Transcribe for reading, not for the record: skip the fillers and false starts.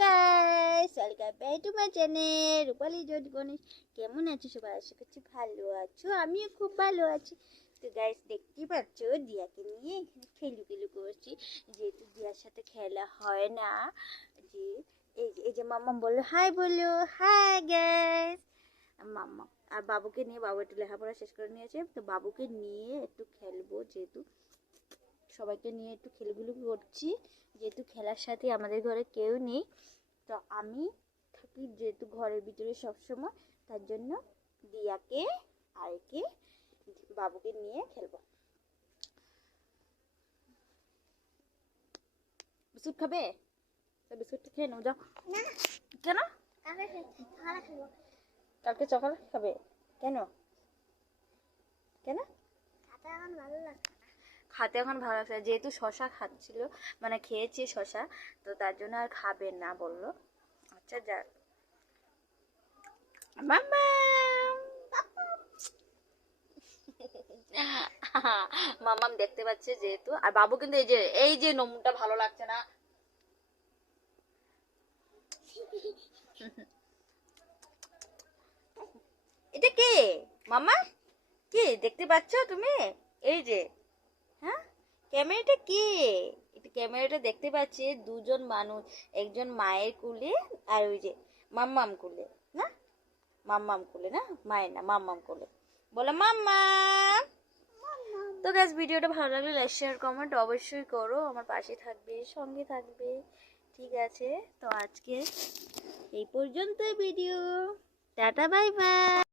Guys, welcome back to my channel Rupali Jyoti Ganesh. কেমন আছো সবাই? আশা করছি ভালো আছো, আমিও খুব ভালো আছি। তো গাইস, দেখতেই পাচ্ছ দিয়াকে নিয়ে এখানে খেলু করছি, যেহেতু দিয়ার সাথে খেলা হয় না। যে এই যে মাম্মাম বললো হাই, বললো হাই গাইস। মাম্মা আর বাবুকে নিয়ে, বাবু একটু লেখাপড়া শেষ করে নিয়েছে, তো বাবুকে নিয়ে একটু খেলবো, যেহেতু সবাইকে নিয়ে একটু খেলগুলো করছি, যেহেতু খেলার সাথে আমাদের ঘরে কেউ নেই। তো আমি থাকি যেহেতু ঘরের ভিতরে সবসময়, তার জন্য দিয়াকে আর একে বাবুকে নিয়ে খেলবো। বিস্কুট খাবে? বিস্কুটটা খেয়ে নাও, যাও। কেন? কালকে চকলেট খাবে? কেন কেন? খাতে এখন ভালো লাগছে, যেহেতু শশা খাচ্ছিল, মানে খেয়েছে শশা, তো তার জন্য আর খাবে না বললো। আচ্ছা যা মাম্মা। মাম্মাম দেখতে পাচ্ছে যেহেতু, আর বাবু কিন্তু এই যে নমুনটা ভালো লাগছে না। এটা কে মাম্মা? কে দেখতে পাচ্ছ তুমি? এই যে, হ্যাঁ, ক্যামেরাটা কে? এটা ক্যামেরাটা দেখতে পাচ্ছে দুজন মানুষ, একজন মায়ের কুলে আর ওই যে মাম্মাম কুলে। না, মাম্মাম কুলে না, মায়ের না, মাম্মাম কুলে। বলে মাম্মা। তো গাইস, ভিডিওটা ভালো লাগলে লাইক শেয়ার কমেন্ট অবশ্যই করো, আমার পাশে থাকবে, সঙ্গে থাকবে, ঠিক আছে? তো আজকে এই পর্যন্তই ভিডিও। Tata, bye bye.